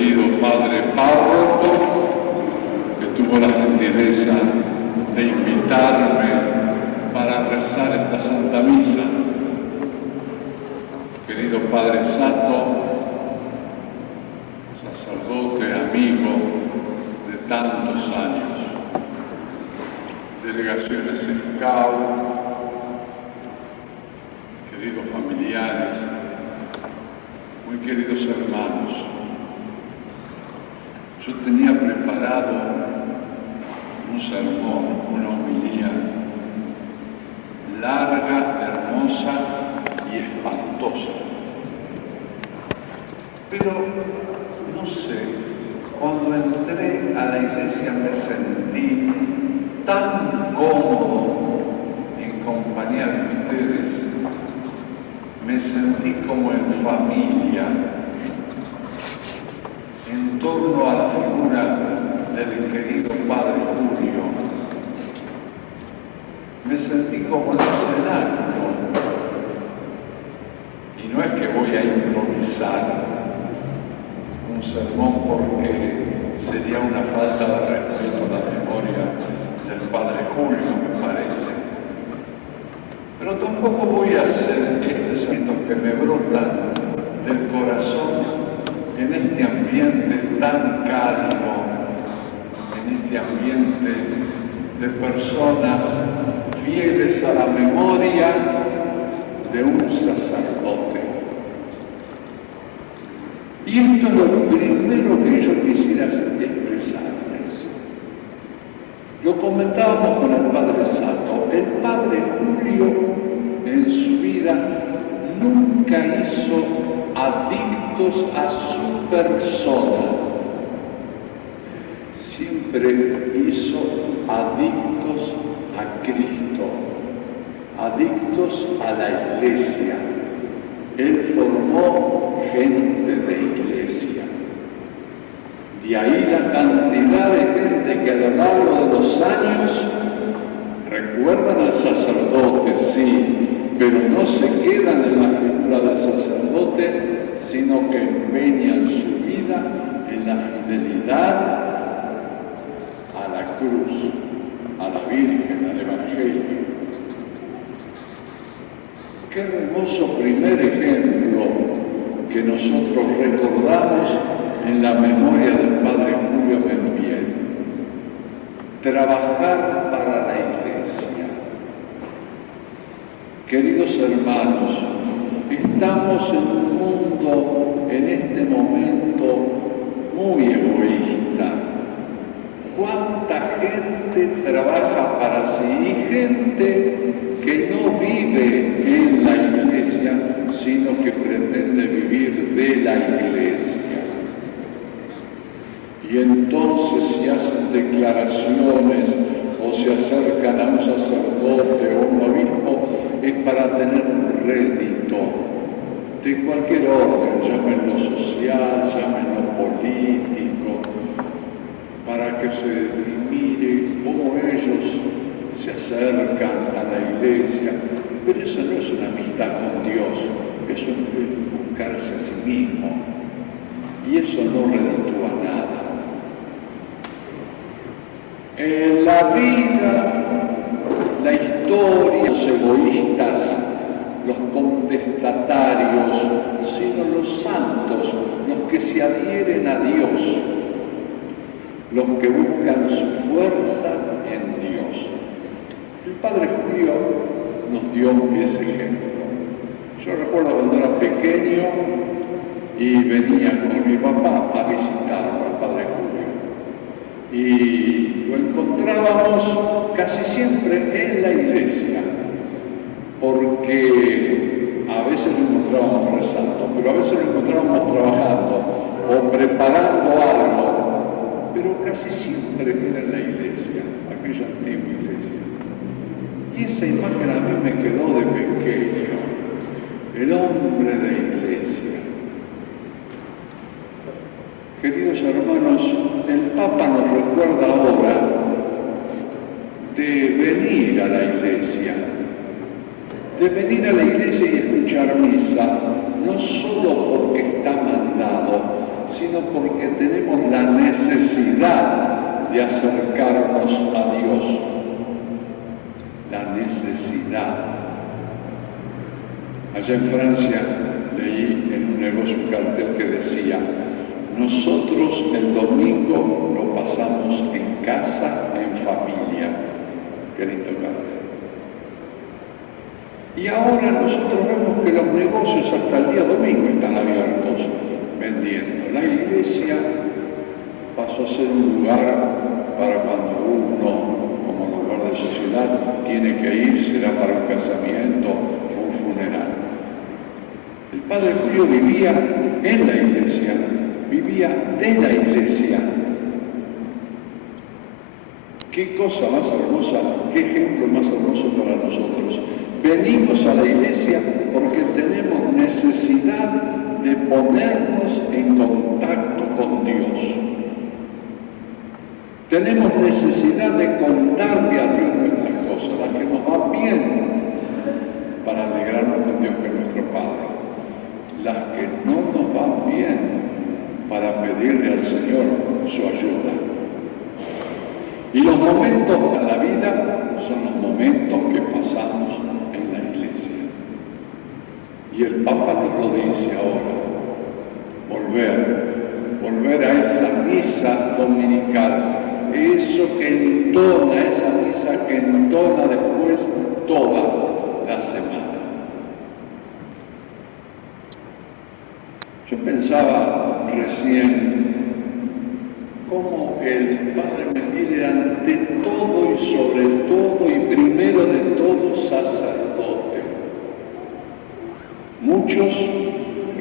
querido padre párroco, que tuvo la gentileza de invitarme para rezar esta Santa Misa. Querido Padre Santo, sacerdote, amigo de tantos años, delegaciones SCAU, queridos familiares, muy queridos hermanos, yo tenía preparado un sermón, una homilía larga, hermosa y espantosa. Pero, no sé, cuando entré a la iglesia me sentí tan cómodo en compañía de ustedes, me sentí como en familia, en torno a la figura del querido Padre Julio. Me sentí como en un cenáculo. Y no es que voy a improvisar un sermón porque sería una falta de respeto a la memoria del Padre Julio, me parece. Pero tampoco voy a hacer estos sentimientos que me brotan del corazón en este ambiente tan cálido, en este ambiente de personas fieles a la memoria de un sacerdote. Y esto es lo primero que yo quisiera expresarles. Lo comentábamos con el Padre Santo. El Padre Julio en su vida nunca hizo adictos a su persona. Siempre hizo adictos a Cristo, adictos a la iglesia. Él formó gente de iglesia. De ahí la cantidad de gente que a lo largo de los años recuerdan al sacerdote, sí, pero no se quedan en la figura del sacerdote, sino que empeñan su vida en la fidelidad a la cruz, a la Virgen, al Evangelio. Qué hermoso primer ejemplo que nosotros recordamos en la memoria del Padre Julio Membiel. Trabajar para la iglesia. Queridos hermanos, estamos en un mundo en este momento muy egoísta. ¿Cuánta gente trabaja para sí? Y gente que no vive en la iglesia, sino que pretende vivir de la iglesia. Y entonces si hacen declaraciones o se acercan a un sacerdote o un obispo, es para tener un rédito de cualquier orden, llámenlo social, llámenlo político, para que se mire cómo ellos se acercan a la iglesia. Pero eso no es una amistad con Dios, eso es buscarse a sí mismo, y eso no reditúa nada. En la vida, la historia, los egoístas, los contestatarios, sino los santos, los que se adhieren a Dios, los que buscan su fuerza en Dios. El Padre Julio nos dio ese ejemplo. Yo recuerdo cuando era pequeño y venía con mi papá a visitarlo al Padre Julio. Y lo encontrábamos casi siempre en la iglesia, porque a veces lo encontrábamos rezando, pero a veces lo encontrábamos trabajando o preparando algo, pero casi siempre era en la iglesia, aquella antigua iglesia. Y esa imagen a mí me quedó de pequeño, el hombre de iglesia. Queridos hermanos, el Papa nos recuerda ahora de venir a la iglesia, y escuchar misa, no solo porque está mandado, sino sino porque tenemos la necesidad de acercarnos a Dios. La necesidad. Allá en Francia leí en un negocio un cartel que decía: nosotros el domingo lo pasamos en casa, en familia. Qué lindo cartel. Y ahora nosotros vemos que los negocios hasta el día domingo están abiertos vendiendo. La iglesia pasó a ser un lugar para cuando uno, como lugar de sociedad, tiene que ir, será para un casamiento o un funeral. El padre Julio vivía en la iglesia, vivía de la iglesia. Qué cosa más hermosa, qué ejemplo más hermoso para nosotros. Venimos a la iglesia porque tenemos necesidad de ponernos en contacto con Dios. Tenemos necesidad de contarle a Dios nuestras cosas, las que nos van bien, para alegrarnos con Dios que es nuestro Padre. Las que no nos van bien, para pedirle al Señor su ayuda. Y los momentos de la vida son los momentos que pasamos en la iglesia. Y el Papa nos lo dice ahora: volver a esa misa dominical, eso que entona, esa misa que entona después toda la semana. Yo pensaba recién cómo el Padre Medina era ante todo y sobre todo y primero de todo sacerdote. Muchos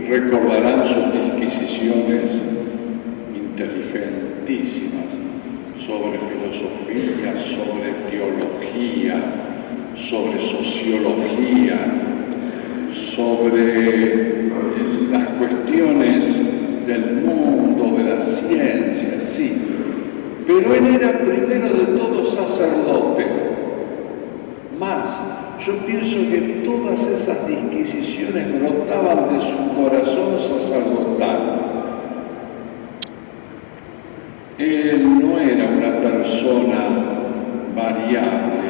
recordarán sus disquisiciones inteligentísimas sobre filosofía, sobre teología, sobre sociología, sobre las cuestiones del mundo, de la ciencia, sí. Pero él era primero de todo sacerdote. Más, yo pienso que todas esas disquisiciones brotaban de su corazón sacerdotal. Él no era una persona variable,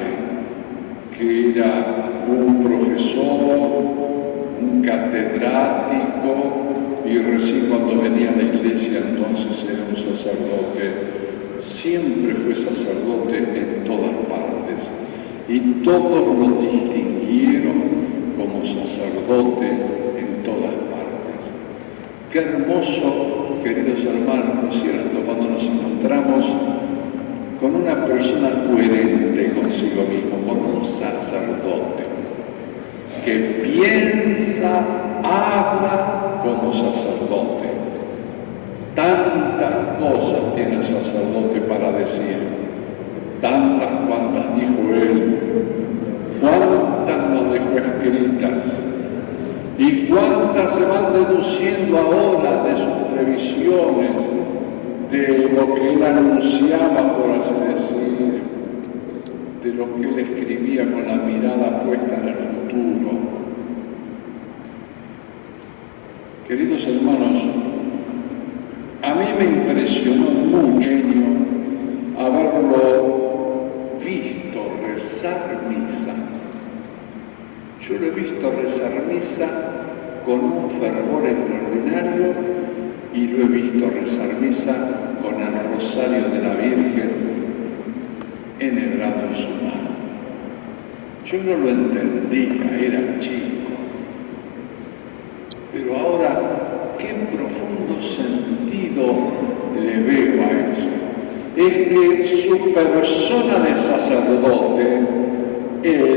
que era un profesor, un catedrático, y recién cuando venía a la iglesia entonces era un sacerdote. Siempre fue sacerdote en todas partes, y todos lo distinguieron como sacerdote en todas partes. Qué hermoso, queridos hermanos, ¿no es cierto?, cuando nos encontramos con una persona coherente consigo mismo, con un sacerdote que piensa, habla como sacerdote. Tantas cosas tiene el sacerdote para decir, tantas cuantas dijo él, cuántas nos dejó escritas y cuántas se van deduciendo ahora de sus previsiones, de lo que él anunciaba, por así decir, de lo que él escribía con la mirada puesta en el futuro. Queridos hermanos, a mí me impresionó mucho haberlo visto rezar misa. Yo lo he visto rezar misa con un fervor extraordinario y lo he visto rezar misa con el rosario de la Virgen enhebrado en su mano. Yo no lo entendía, era chico, pero ahora qué profundo sentido le veo a eso. Es que su persona de sacerdote, él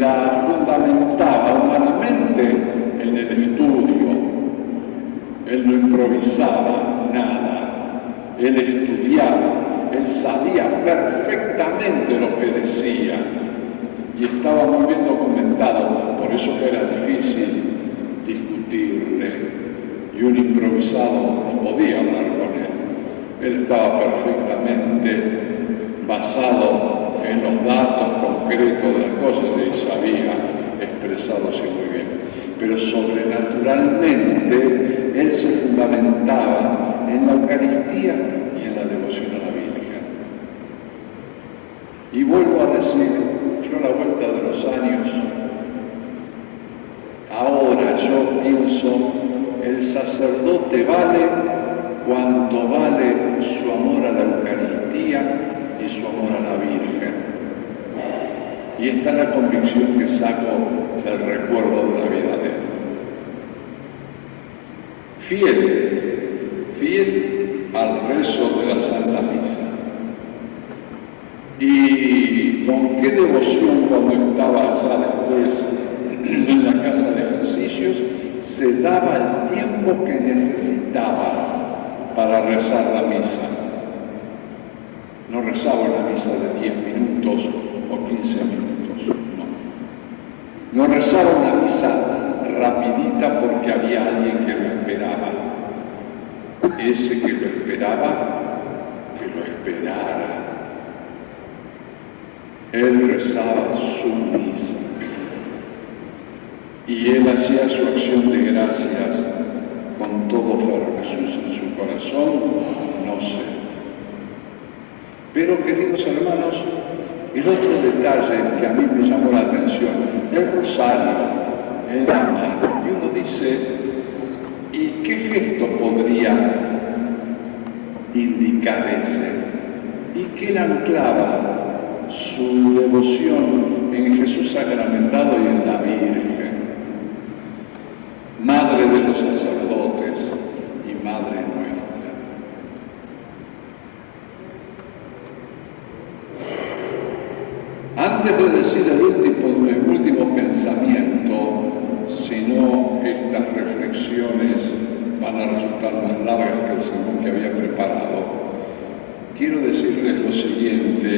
la fundamentaba humanamente en el estudio. Él no improvisaba nada, él estudiaba, él sabía perfectamente lo que decía y estaba muy bien documentado, por eso que era difícil discutirle. Y un improvisado no podía hablar con él. Él estaba perfectamente basado en los datos concretos de las cosas y sabía expresarse muy bien. Pero sobrenaturalmente él se fundamentaba en la Eucaristía y en la devoción a la Virgen. Y vuelvo a decir, yo a la vuelta de los años, ahora yo pienso, el sacerdote vale cuanto vale su amor a la Eucaristía y su amor a la Virgen. Y esta es la convicción que saco del recuerdo de la vida de él. Fiel al rezo de la Santa Misa. Y con qué devoción cuando estaba allá después en la casa de ejercicios, se daba el tiempo que necesitaba para rezar la misa. No rezaba una misa de 10 minutos o 15 minutos, no. No rezaba una misa rapidita porque había alguien que lo esperaba. Ese que lo esperaba, que lo esperara. Él rezaba su misa. Y él hacía su acción de gracias con todo Jesús en su corazón, no sé. Pero, queridos hermanos, el otro detalle que a mí me llamó la atención, el rosario en la mano. Y uno dice, ¿y qué gesto podría indicar ese? ¿Y qué le anclaba su devoción en Jesús sacramentado y en la Virgen? Madre de los sacerdotes y Madre nuestra. Antes de decir el último pensamiento, si no estas reflexiones van a resultar más largas que el sermón que había preparado, quiero decirles lo siguiente.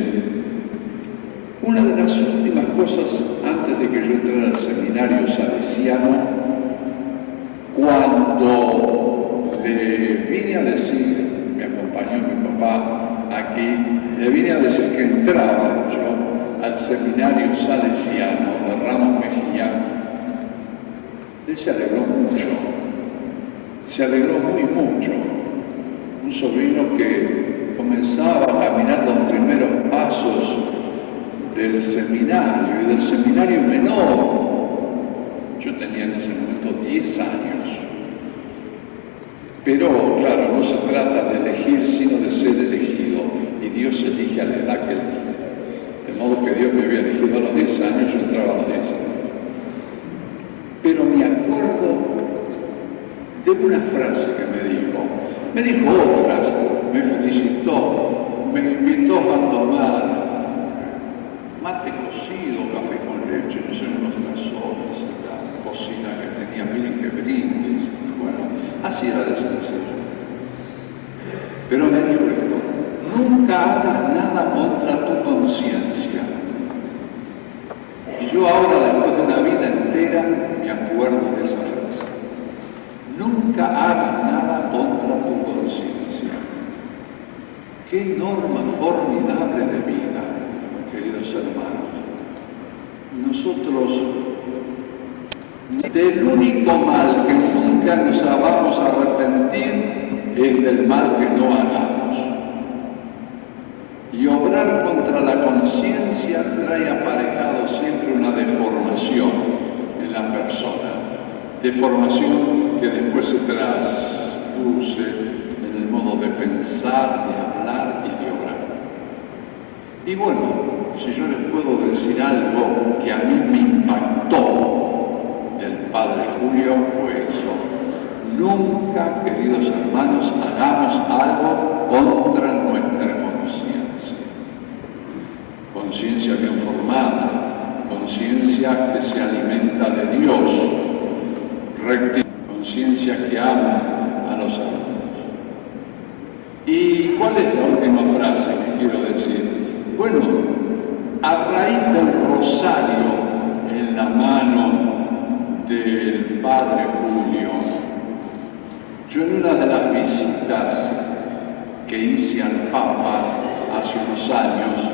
Una de las últimas cosas antes de que yo entrara al seminario salesiano, cuando le vine a decir, me acompañó mi papá aquí, le vine a decir que entraba yo al seminario salesiano de Ramos Mejía, él se alegró mucho, se alegró muy mucho. Un sobrino que comenzaba a caminar los primeros pasos del seminario y del seminario menor. Yo tenía en ese momento 10 años. Pero, claro, no se trata de elegir, sino de ser elegido. Y Dios elige a la edad que él tiene. De modo que Dios me había elegido a los 10 años, yo entraba a los 10 años. Pero me acuerdo de una frase que me dijo otras, me felicitó, me invitó a tomar mate cocido, café con leche, no sé, unos tazones, la cocina que tenía mil que brindes, bueno, así era de sencillo. Pero me dijo esto, nunca hagas nada contra tu conciencia. Y yo ahora, después de una vida entera, me acuerdo de esa frase. Nunca hagas nada contra tu conciencia. Qué norma formidable de vida, queridos hermanos. Nosotros, del único mal que nunca nos vamos a arrepentir es del mal que no hagamos. Y obrar contra la conciencia trae aparejado siempre una deformación en la persona. Deformación que después se traduce en el modo de pensar, de hablar y de obrar. Y bueno, si yo les puedo decir algo que a mí me impactó del Padre Julio, fue eso. Nunca, queridos hermanos, hagamos algo contra nuestra conciencia. Conciencia bien formada, conciencia que se alimenta de Dios, conciencia que ama a los hermanos. ¿Y cuál es la última frase que quiero decir? Bueno, a raíz del rosario en la mano del Padre Julio, yo en una de las visitas que hice al Papa hace unos años,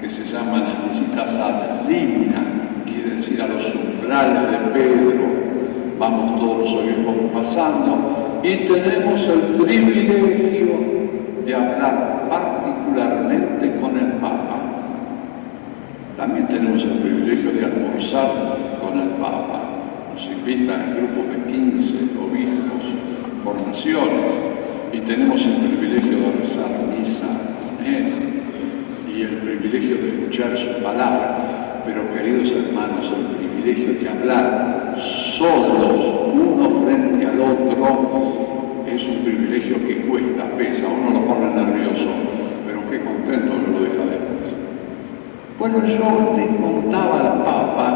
que se llaman las visitas ad limina, quiere decir a los umbrales de Pedro, vamos todos los obispos pasando, y tenemos el privilegio de hablar particularmente con el Papa. También tenemos el privilegio de almorzar con el Papa. Nos invitan en grupos de 15 obispos por naciones y tenemos el privilegio de rezar misa con él y el privilegio de escuchar su palabra. Pero, queridos hermanos, el privilegio de hablar solos, uno frente al otro, es un privilegio que cuesta, pesa, uno lo pone nervioso, pero qué contento que lo deja después. Bueno, yo le contaba al Papa,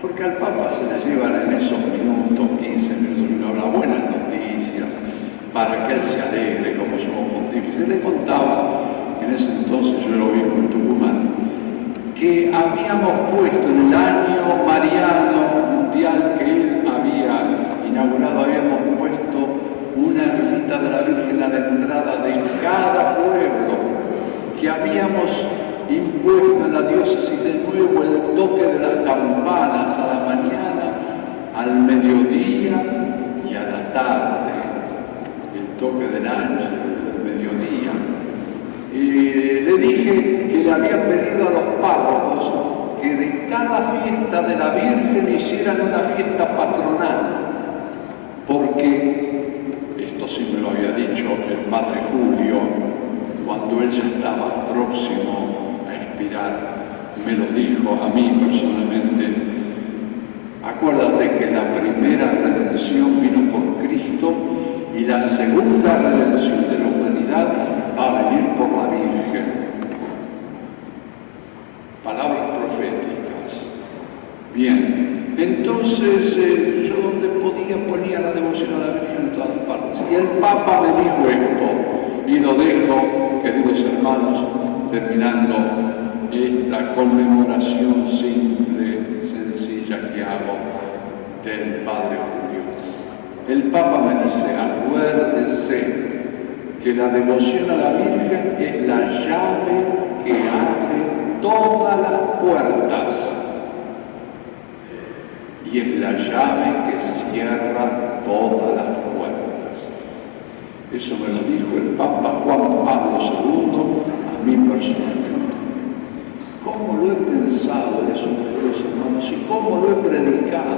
porque al Papa se le llevan en esos minutos, 15 minutos, y habla buenas noticias, para que él se alegre como somos pontífices. Le contaba, en ese entonces yo era obispo en Tucumán, que habíamos puesto en el año mariano mundial que él había inaugurado, habíamos puesto una ermita de la Virgen a la entrada de cada pueblo, que habíamos impuesto en la diócesis de nuevo el toque de las campanas a la mañana, al mediodía y a la tarde, el toque del ángel del mediodía. Le dije que le había pedido a los párrocos que de cada fiesta de la Virgen hicieran una fiesta patronal, porque esto sí me lo había dicho el Padre Julio cuando él ya estaba próximo a expirar, me lo dijo a mí personalmente. Acuérdate que la primera redención vino por Cristo y la segunda redención de la humanidad va a venir por la Virgen. Palabras proféticas. Bien, entonces yo donde podía ponía la devoción a la Virgen en todas partes. Y el Papa me dijo esto, y lo dejo, queridos hermanos, terminando esta conmemoración simple, sencilla que hago del Padre Julio. El Papa me dice, acuérdese que la devoción a la Virgen es la llave que abre todas las puertas y es la llave que cierra todas las puertas. Eso me lo dijo el Papa Juan Pablo II a mí personalmente. ¿Cómo lo he pensado eso, queridos hermanos? ¿Y cómo lo he predicado?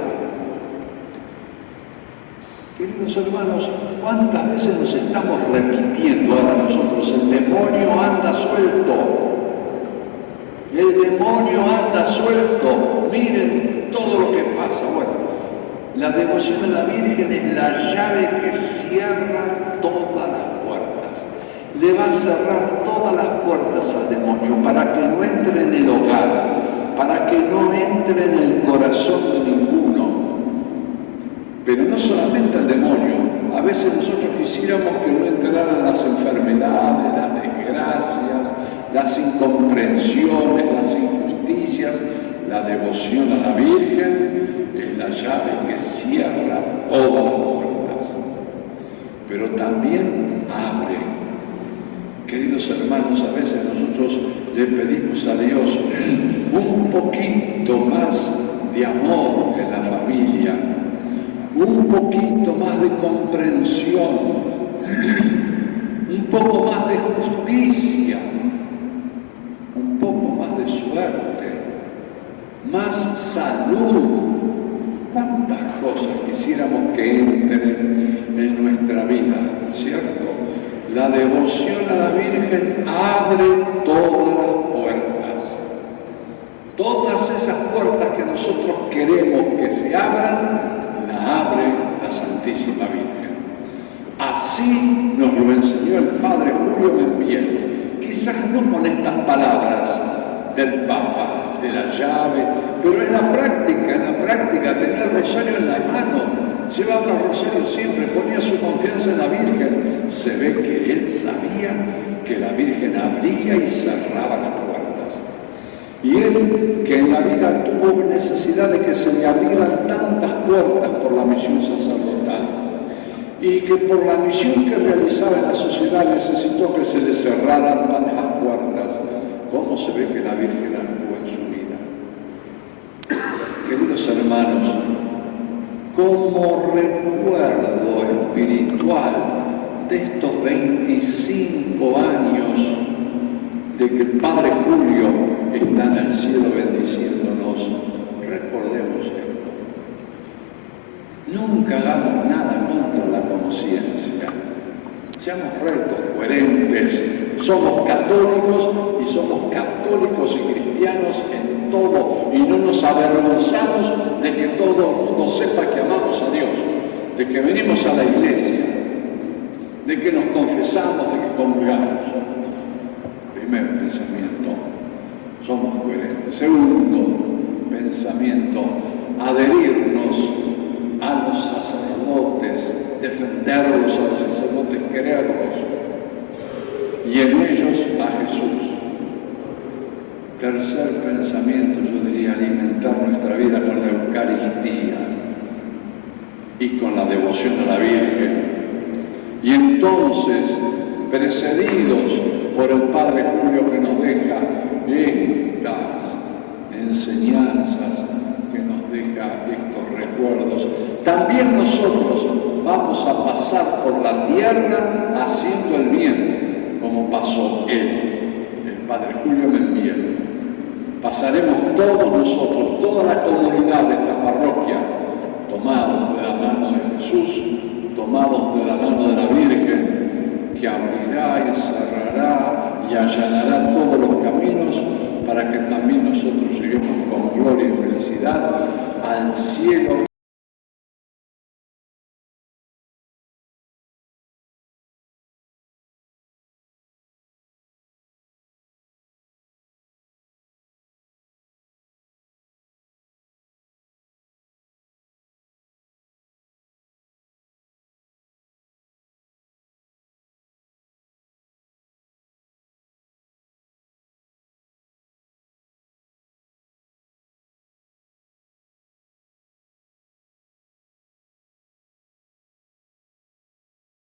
Queridos hermanos, ¿cuántas veces nos estamos repitiendo ahora nosotros? El demonio anda suelto. El demonio anda suelto. Miren todo lo que pasa. Bueno, la devoción a la Virgen es la llave que cierra todas las puertas. Le va a cerrar todas las puertas al demonio para que no entre en el hogar, para que no entre en el corazón de ninguno. Pero no solamente al demonio, a veces nosotros quisiéramos que no entraran las enfermedades, las desgracias, las incomprensiones, las injusticias. La devoción a la Virgen es la llave que cierra todas las puertas, pero también abre. Queridos hermanos, a veces nosotros le pedimos a Dios un poquito más de amor en la familia, un poquito más de comprensión, un poco más de justicia, un poco más de suerte, más salud. ¿Cuántas cosas quisiéramos que entren en nuestra vida, cierto? La devoción a la Virgen abre todas las puertas. Todas esas puertas que nosotros queremos que se abran, la abre la Santísima Virgen. Así nos lo enseñó el Padre Julio Membiel, quizás no con estas palabras del Papa, de la llave, pero en la práctica tenía el rosario en la mano, llevaba el rosario siempre, ponía su confianza en la Virgen. Se ve que él sabía que la Virgen abría y cerraba las puertas. Y él, que en la vida tuvo necesidad de que se le abrieran tantas puertas por la misión sacerdotal, y que por la misión que realizaba en la sociedad necesitó que se le cerraran tantas puertas, ¿cómo se ve que la Virgen actuó en su vida? Queridos hermanos, como recuerdo espiritual de estos 25 años de que el Padre Julio está en el cielo bendiciéndonos, recordemos esto. Nunca hagamos nada contra la conciencia. Seamos rectos, coherentes. Somos católicos y somos católicos y cristianos en todo. Y no nos avergonzamos de que todo el mundo sepa que amamos a Dios, de que venimos a la iglesia, de que nos confesamos, de que comulgamos. Primer pensamiento, somos coherentes. Segundo pensamiento, adherirnos a los sacerdotes, defenderlos a los sacerdotes, quererlos, y en ellos a Jesús. Tercer pensamiento, yo diría, alimentar nuestra vida con la Eucaristía y con la devoción a la Virgen. Y entonces, precedidos por el Padre Julio que nos deja estas enseñanzas, que nos deja estos recuerdos, también nosotros vamos a pasar por la tierra haciendo el bien, como pasó él, el Padre Julio Membiel. Pasaremos todos nosotros, toda la comunidad de esta parroquia, tomados de la mano de Jesús, tomados de la mano de la Virgen, que abrirá y cerrará y allanará todos los caminos para que también nosotros lleguemos con gloria y felicidad al cielo.